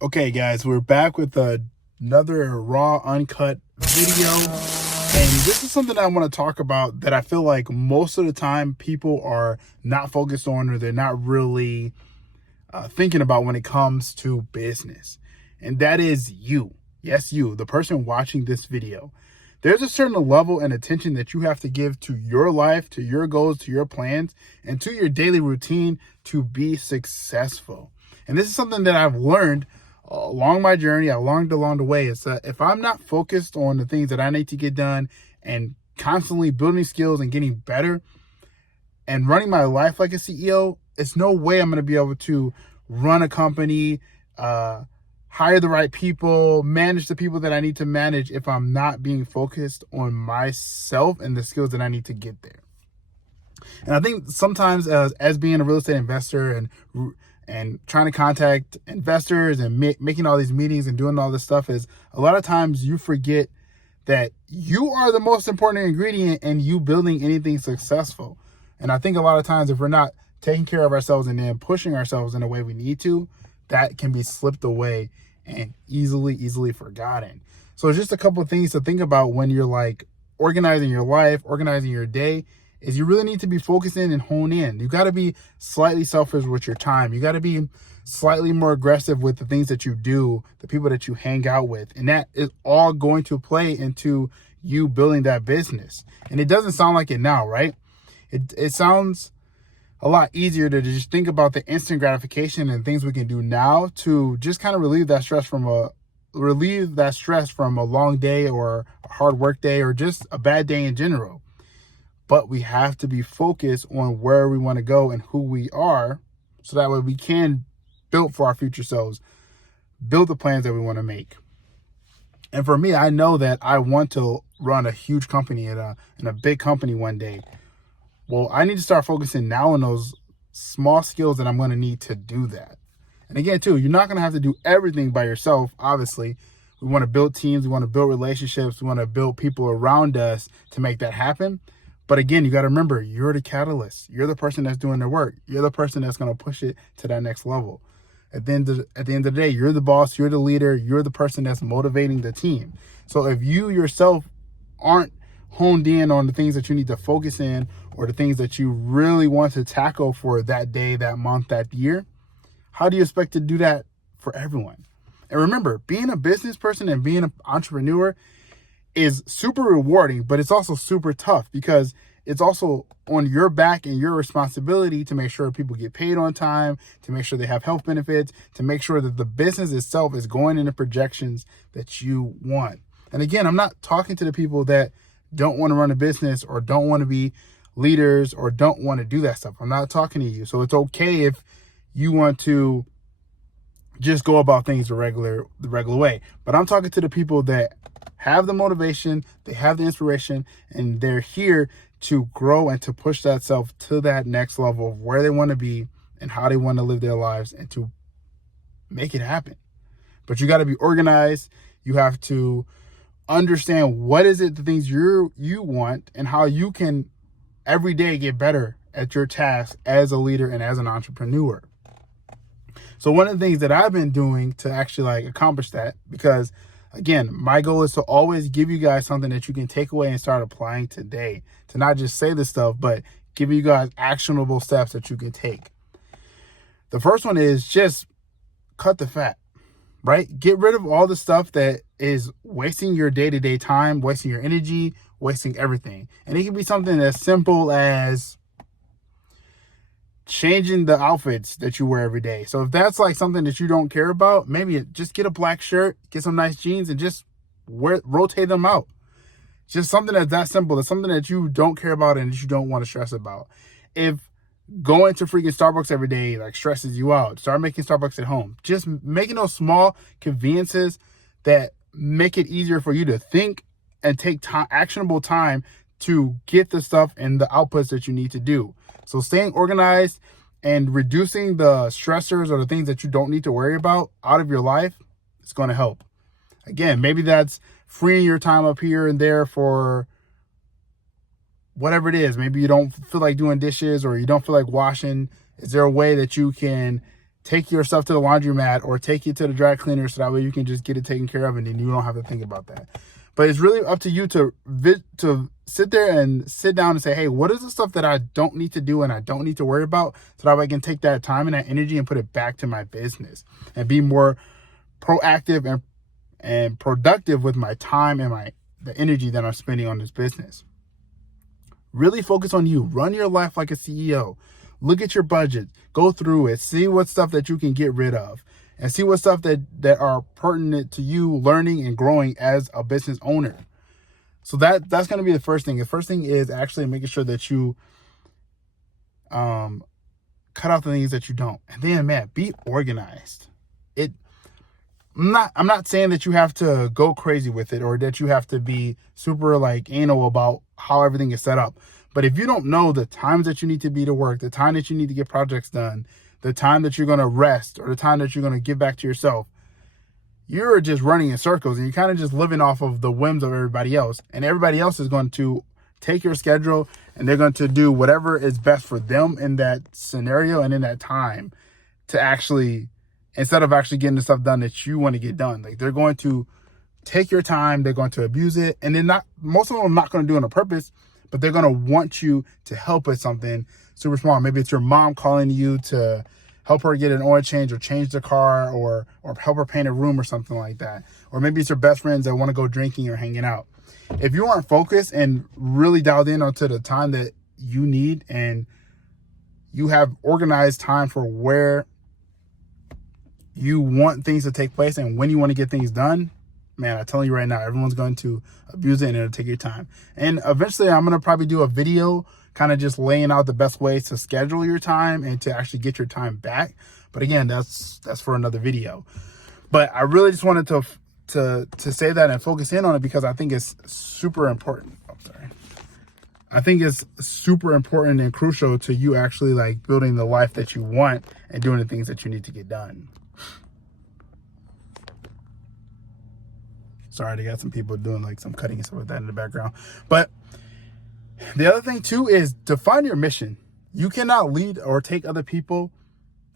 Okay, guys, we're back with another raw, uncut video. And this is something I want to talk about that I feel like most of the time people are not focused on, or they're not really thinking about when it comes to business. And that is you. Yes, you, the person watching this video. There's a certain level and attention that you have to give to your life, to your goals, to your plans, and to your daily routine to be successful. And this is something that I've learned along my journey. I learned along the way is that if I'm not focused on the things that I need to get done and constantly building skills and getting better and running my life like a CEO, it's no way I'm going to be able to run a company, hire the right people, manage the people that I need to manage if I'm not being focused on myself and the skills that I need to get there. And I think sometimes as being a real estate investor and trying to contact investors and making all these meetings and doing all this stuff, is a lot of times you forget that you are the most important ingredient in you building anything successful. And I think a lot of times if we're not taking care of ourselves and then pushing ourselves in the way we need to, that can be slipped away and easily forgotten. So just a couple of things to think about when you're like organizing your life, organizing your day, is you really need to be focusing and hone in. You got to be slightly selfish with your time. You got to be slightly more aggressive with the things that you do, the people that you hang out with. And that is all going to play into you building that business. And it doesn't sound like it now, right? It sounds a lot easier to just think about the instant gratification and things we can do now to just kind of relieve that stress from a long day or a hard work day or just a bad day in general. But we have to be focused on where we want to go and who we are, so that way we can build for our future selves, build the plans that we want to make. And for me, I know that I want to run a huge company in a big company one day. Well, I need to start focusing now on those small skills that I'm going to need to do that. And again, too, you're not going to have to do everything by yourself. Obviously, we want to build teams. We want to build relationships. We want to build people around us to make that happen. But again, you got to remember, you're the catalyst. You're the person that's doing the work. You're the person that's going to push it to that next level. At the end of the day, you're the boss. You're the leader. You're the person that's motivating the team. So if you yourself aren't honed in on the things that you need to focus in, or the things that you really want to tackle for that day, that month, that year, how do you expect to do that for everyone? And remember, being a business person and being an entrepreneur is super rewarding, but it's also super tough, because it's also on your back and your responsibility to make sure people get paid on time, to make sure they have health benefits, to make sure that the business itself is going in the projections that you want. And again, I'm not talking to the people that don't want to run a business or don't want to be leaders or don't want to do that stuff. I'm not talking to you. So it's okay if you want to just go about things the regular way. But I'm talking to the people that have the motivation, they have the inspiration, and they're here to grow and to push that self to that next level of where they want to be and how they want to live their lives and to make it happen. But you got to be organized. You have to understand what is it, the things you want, and how you can every day get better at your task as a leader and as an entrepreneur. So one of the things that I've been doing to actually accomplish that, because again, my goal is to always give you guys something that you can take away and start applying today, to not just say this stuff, but give you guys actionable steps that you can take. The first one is just cut the fat, right? Get rid of all the stuff that is wasting your day-to-day time, wasting your energy, wasting everything. And it can be something as simple as changing the outfits that you wear every day. So if that's something that you don't care about, maybe just get a black shirt, get some nice jeans, and just rotate them out. Just something that's that simple. It's something that you don't care about and that you don't want to stress about. If going to freaking Starbucks every day stresses you out, start making Starbucks at home. Just making those small conveniences that make it easier for you to think and take actionable time to get the stuff and the outputs that you need to do. So staying organized and reducing the stressors or the things that you don't need to worry about out of your life is going to help. Again, maybe that's freeing your time up here and there for whatever it is. Maybe you don't feel like doing dishes or you don't feel like washing. Is there a way that you can take your stuff to the laundromat or take it to the dry cleaner, so that way you can just get it taken care of and then you don't have to think about that. But it's really up to you to sit there and sit down and say, hey, what is the stuff that I don't need to do and I don't need to worry about, so that way I can take that time and that energy and put it back to my business and be more proactive and productive with my time and the energy that I'm spending on this business. Really focus on you. Run your life like a CEO. Look at your budget. Go through it. See what stuff that you can get rid of. And see what stuff that are pertinent to you learning and growing as a business owner. So that's going to be the first thing. The first thing is actually making sure that you cut out the things that you don't. And then, man, be organized. I'm not saying that you have to go crazy with it or that you have to be super like anal about how everything is set up. But if you don't know the times that you need to be to work, the time that you need to get projects done, the time that you're going to rest, or the time that you're going to give back to yourself, you're just running in circles and you're kind of just living off of the whims of everybody else. And everybody else is going to take your schedule and they're going to do whatever is best for them in that scenario and in that time, to actually, instead of actually getting the stuff done that you want to get done. Like, they're going to take your time, they're going to abuse it, and most of them are not going to do it on purpose, but they're going to want you to help with something super small. Maybe it's your mom calling you to help her get an oil change or change the car or help her paint a room or something like that. Or maybe it's your best friends that want to go drinking or hanging out. If you aren't focused and really dialed in onto the time that you need, and you have organized time for where you want things to take place and when you want to get things done, man, I'm telling you right now, everyone's going to abuse it and it'll take your time. And eventually I'm going to probably do a video kind of just laying out the best ways to schedule your time and to actually get your time back. But again, that's for another video. But I really just wanted to say that and focus in on it because I think it's super important. I think it's super important and crucial to you actually like building the life that you want and doing the things that you need to get done. Sorry, they got some people doing like some cutting and stuff like that in the background. But the other thing too is define your mission. You cannot lead or take other people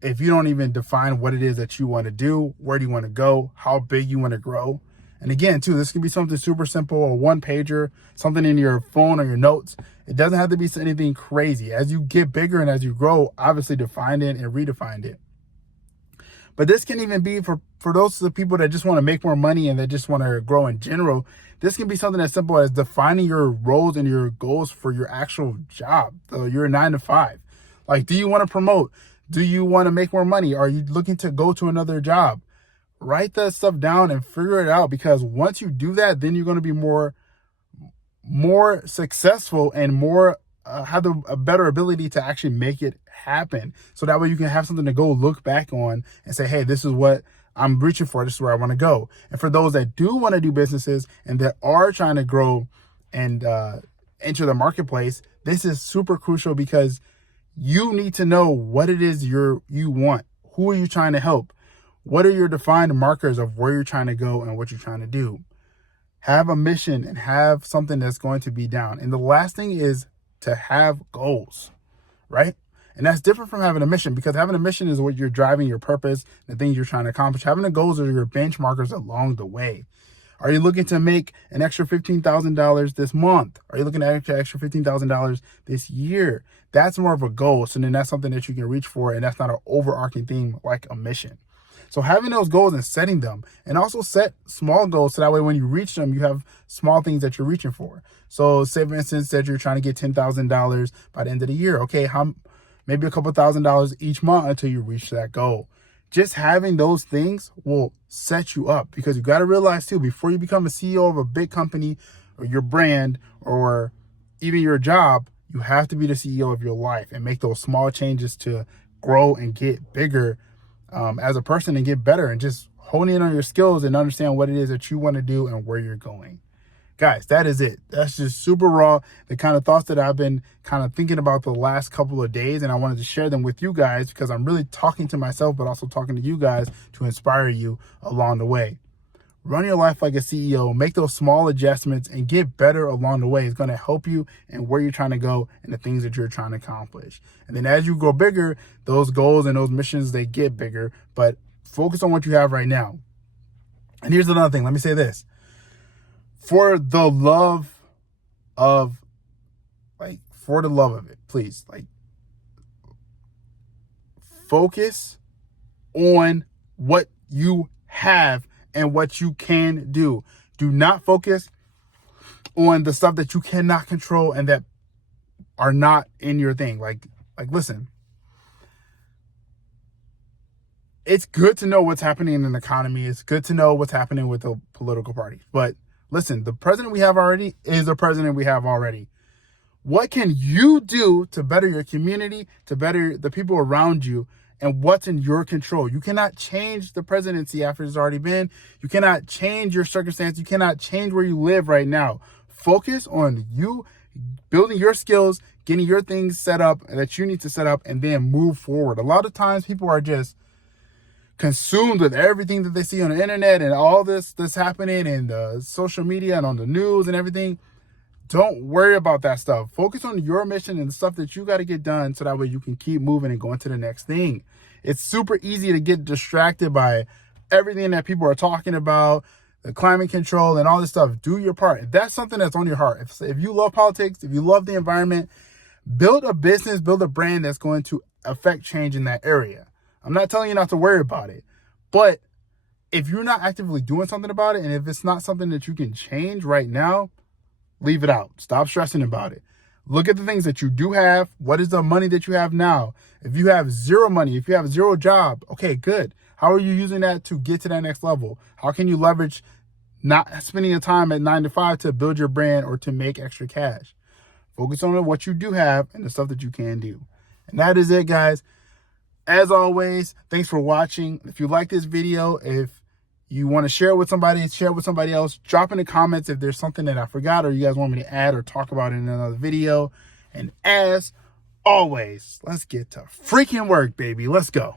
if you don't even define what it is that you want to do, where do you want to go, how big you want to grow. And again, too, this can be something super simple, a one pager, something in your phone or your notes. It doesn't have to be anything crazy. As you get bigger and as you grow, obviously define it and redefine it. But this can even be for those of the people that just want to make more money and that just want to grow in general. This can be something as simple as defining your roles and your goals for your actual job, your 9 to 5. Like, do you want to promote? Do you want to make more money? Are you looking to go to another job? Write that stuff down and figure it out, because once you do that, then you're going to be more successful and more have a better ability to actually make it happen. So that way you can have something to go look back on and say, hey, this is what I'm reaching for. This is where I want to go. And for those that do want to do businesses and that are trying to grow and enter the marketplace, this is super crucial, because you need to know what it is you want. Who are you trying to help? What are your defined markers of where you're trying to go and what you're trying to do? Have a mission and have something that's going to be down. And the last thing is to have goals, right? And that's different from having a mission, because having a mission is what you're driving, your purpose, the things you're trying to accomplish. Having the goals are your benchmarkers along the way. Are you looking to make an extra $15,000 this month? Are you looking at extra $15,000 this year? That's more of a goal. So then that's something that you can reach for, and that's not an overarching theme like a mission. So having those goals and setting them, and also set small goals so that way when you reach them, you have small things that you're reaching for. So say, for instance, that you're trying to get $10,000 by the end of the year. Okay, maybe a couple $1,000s each month until you reach that goal. Just having those things will set you up, because you got to realize too, before you become a CEO of a big company or your brand or even your job, you have to be the CEO of your life and make those small changes to grow and get bigger as a person and get better, and just hone in on your skills and understand what it is that you want to do and where you're going. Guys, that is it. That's just super raw, the kind of thoughts that I've been kind of thinking about the last couple of days, and I wanted to share them with you guys because I'm really talking to myself, but also talking to you guys to inspire you along the way. Run your life like a CEO, make those small adjustments and get better along the way. It's going to help you in where you're trying to go and the things that you're trying to accomplish. And then as you grow bigger, those goals and those missions, they get bigger, but focus on what you have right now. And here's another thing. Let me say this. For the love of it, please, focus on what you have and what you can do. Do not focus on the stuff that you cannot control and that are not in your thing. Listen, it's good to know what's happening in the economy. It's good to know what's happening with the political parties. But listen, the president we have already is the president we have already. What can you do to better your community, to better the people around you, and what's in your control? You cannot change the presidency after it's already been. You cannot change your circumstance. You cannot change where you live right now. Focus on you building your skills, getting your things set up that you need to set up, and then move forward. A lot of times people are just consumed with everything that they see on the internet and all this that's happening in social media and on the news and everything. Don't worry about that stuff. Focus on your mission and the stuff that you got to get done so that way you can keep moving and going to the next thing. It's super easy to get distracted by everything that people are talking about, the climate control and all this stuff. Do your part. If that's something that's on your heart, if you love politics, if you love the environment, build a business, build a brand that's going to affect change in that area. I'm not telling you not to worry about it, but if you're not actively doing something about it, and if it's not something that you can change right now, leave it out. Stop stressing about it. Look at the things that you do have. What is the money that you have now? If you have zero money, if you have zero job, okay, good. How are you using that to get to that next level? How can you leverage not spending your time at 9 to 5 to build your brand or to make extra cash? Focus on what you do have and the stuff that you can do. And that is it, guys. As always, thanks for watching. If you like this video, if you want to share it with somebody, share it with somebody else. Drop in the comments if there's something that I forgot or you guys want me to add or talk about in another video. And as always, let's get to freaking work, baby. Let's go.